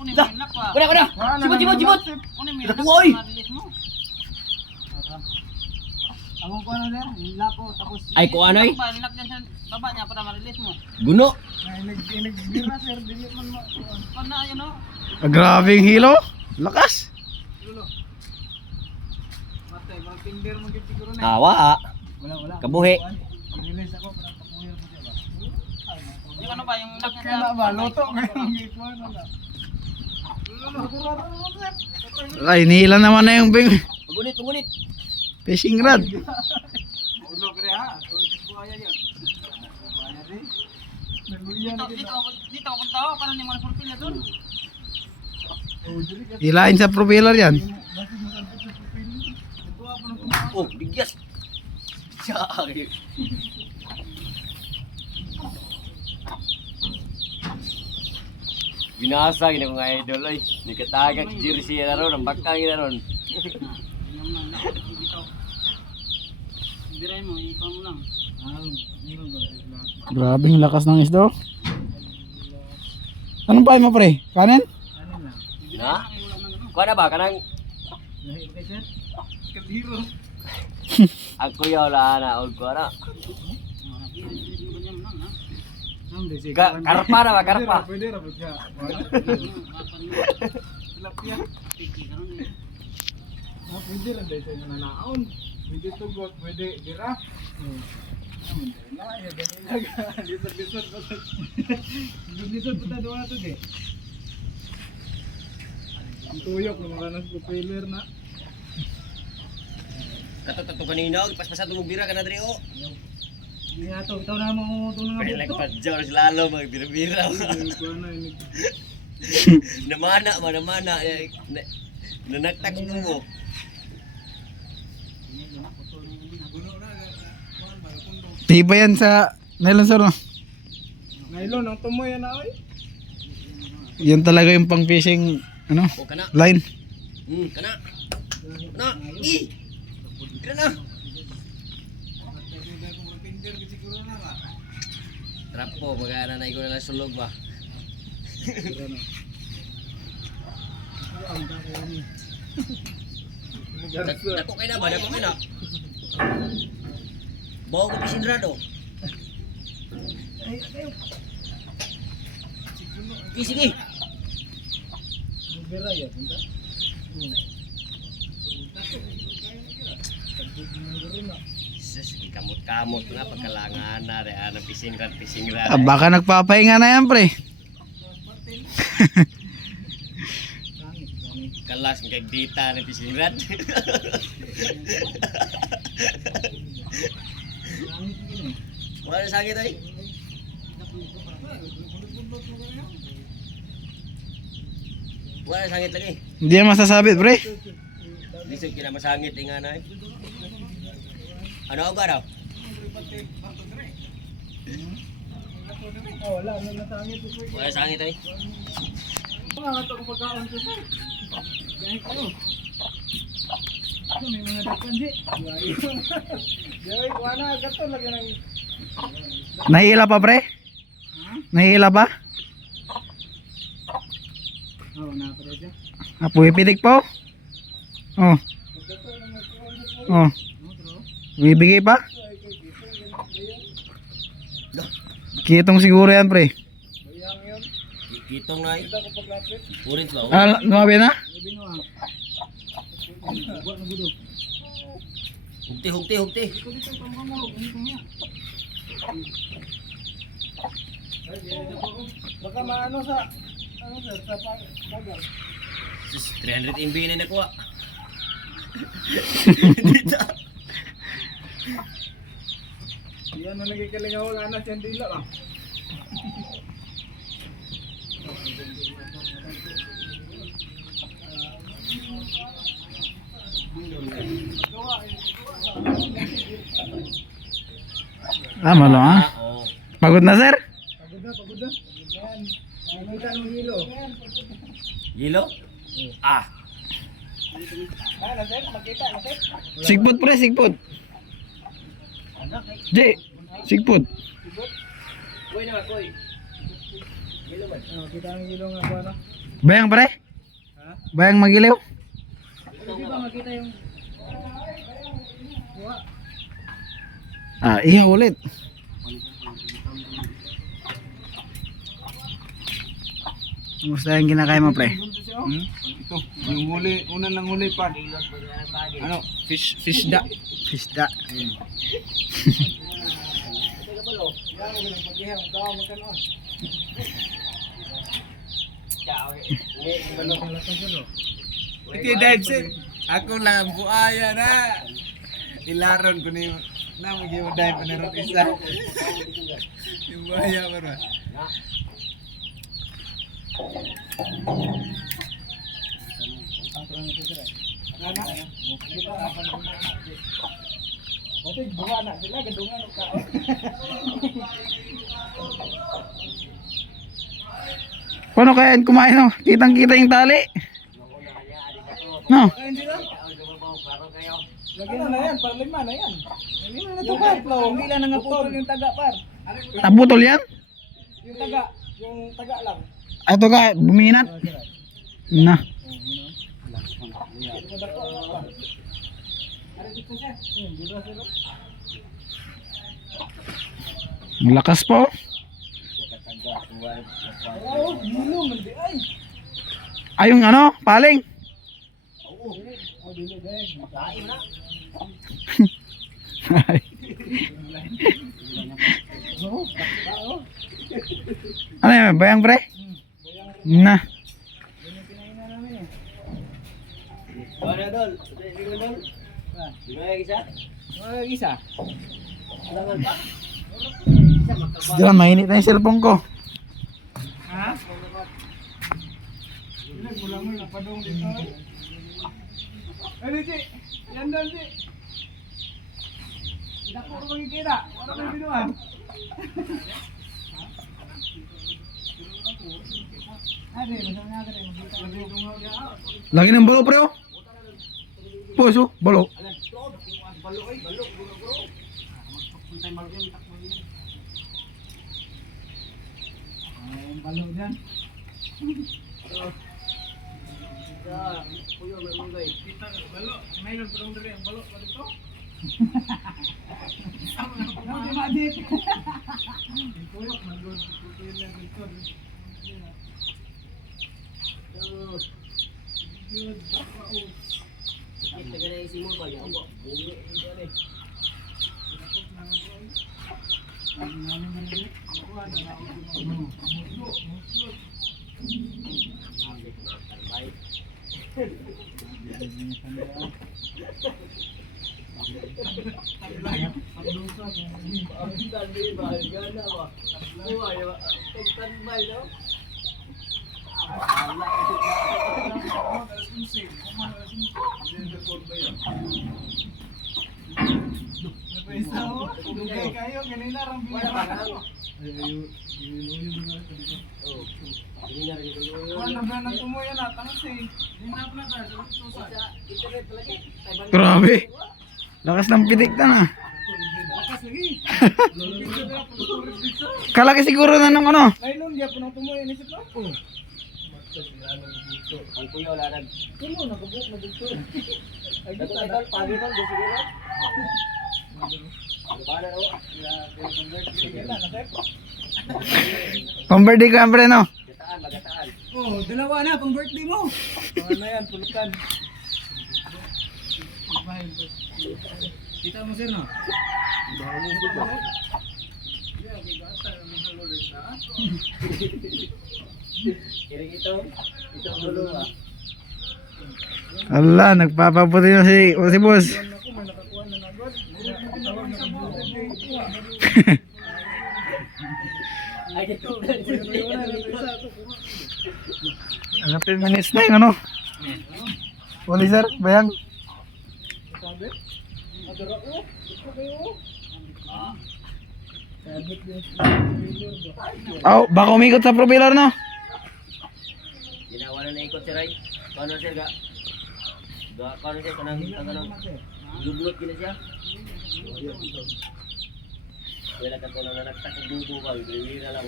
Kunin mo yung lakwa. Kuda. Jibot. Kunin mo yung lakwa. Marilis mo. Among ko ano sir, lako tapos Ay ko ano eh? Linak dyan sa baba niya para marilis mo. Guno. Nagdira sir, dili man mo. Kana yun o. Grabing hilo. Lakas. Matay, mga tinder mo gid siguro na. Awa. Wala. Kabuhi. Release ako para pakuhir mo diba. Yung ano ba yung lakya na ba loto kayong gikuan na. Ay, nihila naman na yung Pagunit. fishing rod. Ulo kre ha. Ko aya yan. Baya di. Dito ako punta ako para ni mga surpil na doon. Hilain sa propeller yan. Oh, bigyas. Sorry. Binasa gina ko nga idol ay. Ni katagak jersey na ron, ang bakang na ron. Diray mo, ikaw mo lang. Grabing lakas ng isda. Anong pahay mo pre? Kanin? Na? Kuha na ba? Kanang ako yaw na old ko na. Karpa na ba? Karpa. Pwede ra siya. Tilapia. Pwede ra dahil sa nanaon. Pwede tugot, pwede dira. Lisod pa tayo na ito eh. Ang tuyok ng mga nasa propeller na. Kato kanina, pas-pasan tumubira ka na dre o. Hindi na ito, ito na mga ito na May nagpadyaw na sila lalo, magbira-bira. Namana. Nanaktak mo. Tiba yan sa nylon sir no? Nylon, ang tumoy yan na oy. Yan talaga yung pang fishing ano? O kana. Line. Kana. Kana. Trap po, magana na ikaw na lang sulog ba? Dako kayo na. Bawa ko pisindrado. Sige. Bera ya, punta. Sus, kamot-kamot nga pagkalangan na rin. Ano, pisingran. Baka nagpapahinga na yan pre. Kalas ng kagdita ng pisingran. Wala na sakit ay? Wala na sakit lagi. Hindi yan masasabit pre. Lisod kina masangit nga na eh. Ano ba daw? Wala na nasangit ito. Wala na sangit ay? Mga ito kung pagkaon ko sir. Dahil kayo. May mga dapan di. Dahil kuha na gato lagi ng... Nahihila pa pre? Nahihila pa? Oo, napara siya. Pumipitik po? Oh. Oh. Bibigay pa? Kitong siguro yan pre. Bayang yun. Kitong na eh. Kita ko paglapit. Ulit ba? Lumabi na? Binuha. Buat na budo. Hugti. Ito dito pamamulog. Ano kanya? Baka maano sa... Ano sir? Sa pagal. Sus, 300 MB na nakuha. Yan na nagkikalingaw ang anak yan dila ah. Malo ah. Oo. Pagod na sir? Pagod na. Yan. Ano ka ng hilo? Hilo? Ah. Ah, nasir? Makita, nasir? Sigput pre, sigput. Di, sigput. Koy naman, koy. Oh, kita ang ilong nga ano. Bayang pare? Ha? Bayang magiliw? Di ba makita yung buha? Ah, iya ulit. Kumusta yung kinakain mo, pre? Ito, yung huli, unang lang huli pa. Ano? Fish da. Fisda. Iti dahil ako lang ang buaya na. Ilaron ko ni na maging mo dahil panarot isa. Yung buaya ba ba? Paano kaya yan kumain, no? Kitang-kita yung tali. No? Lagyan na yan, para lima na yan. Lima na ito par. Hindi lang nangaputol yung taga par. Naputol yan? Yung taga lang. Ah, ito ka, buminat. Na. Ang lakas pa, oh. Oh, mulo man di ay. Ay, yung ano, paling. Oh, dili dai. Taim na. Ano yun, bayang pre? Na. Ano dol? Hindi ko dol. Di ba yung isa? Oh, isa. Langan pa. Diyan, mainit na yung cellphone ko. Ha? Ilag mo lang na padong dito. Ay, Ci. Yan dan, Ci. Tidak ko makikita. Wala may binuan. Ade, masama nga ka rin. Lagi ng balo, pre, oh. Puso, balo. Ang balo dyan. Balo, mayroon pa rin dali ang balo. Balo to? Ano di madit? Puyok, nandun. Puyok lang dito. Kita ka na isi mo ba? Yan po. Bumi. Dugay kayo, ganina rang Wala pa bilang. lang. Wala ba nang tumuya na tangos eh. Hinap na ta, susa. Internet lagi. Grabe. Lakas ng pitik na. Lakas lagi. Kalaki siguro na nung ano. Ngayon dia punong tumuya ni sito. Ang kuya wala nag. Tumo nagubok na dito. Ay Dato dito idol pagi tol gusto ko na. Para ro. Pang-birthday ko yan, pre, no? Gataan, magataan. Oh, dalawa na pang birthday mo. Ano yan, pulutan. Kita mo sir no? Kiri ito. Ito ulo ah. Ala, nagpapaputi na si boss. Ako may nakakuha na agad. Ay dito. Ang 10 minutes na yung ano. Wali sir, bayang. Sabi? Adara ko. Ito kayo. Sabit din. Oh, baka umikot sa propeller, no? Ginawa na ikot si Ray. Paano sir ga? Paano sir kanang kanang lublot gina siya? Wala ka to na nagtakang dugo ka, hindi na lang.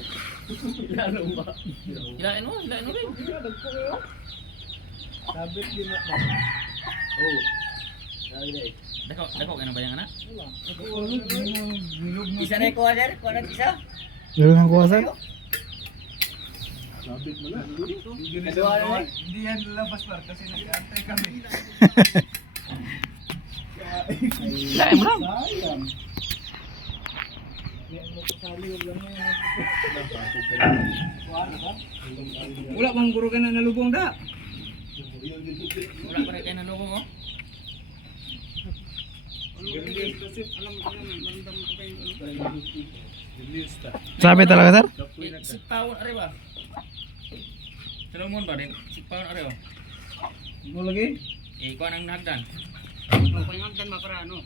Ilalong ba? Ilain mo rin. Sabit din na. Oo. Sabi na eh. Dako ka na ba yung anak? Isa na yung kuha sir? Kuha natin isa? Meron ng kuha, sir? Sabit mo na. Kaduha na eh. Hindi yan lalabas par kasi nag-antay kami. Ilain mo lang. Sayang. Wala bang guro ka na nalubong da? Wala pa rin kayo naloko mo? Sabi talaga, sir? Sikpawon are ba? Salomon ba din? Sikpawon are ba? Mo lagi? Ikaw nang nagdan. Pangangdan ma para ano?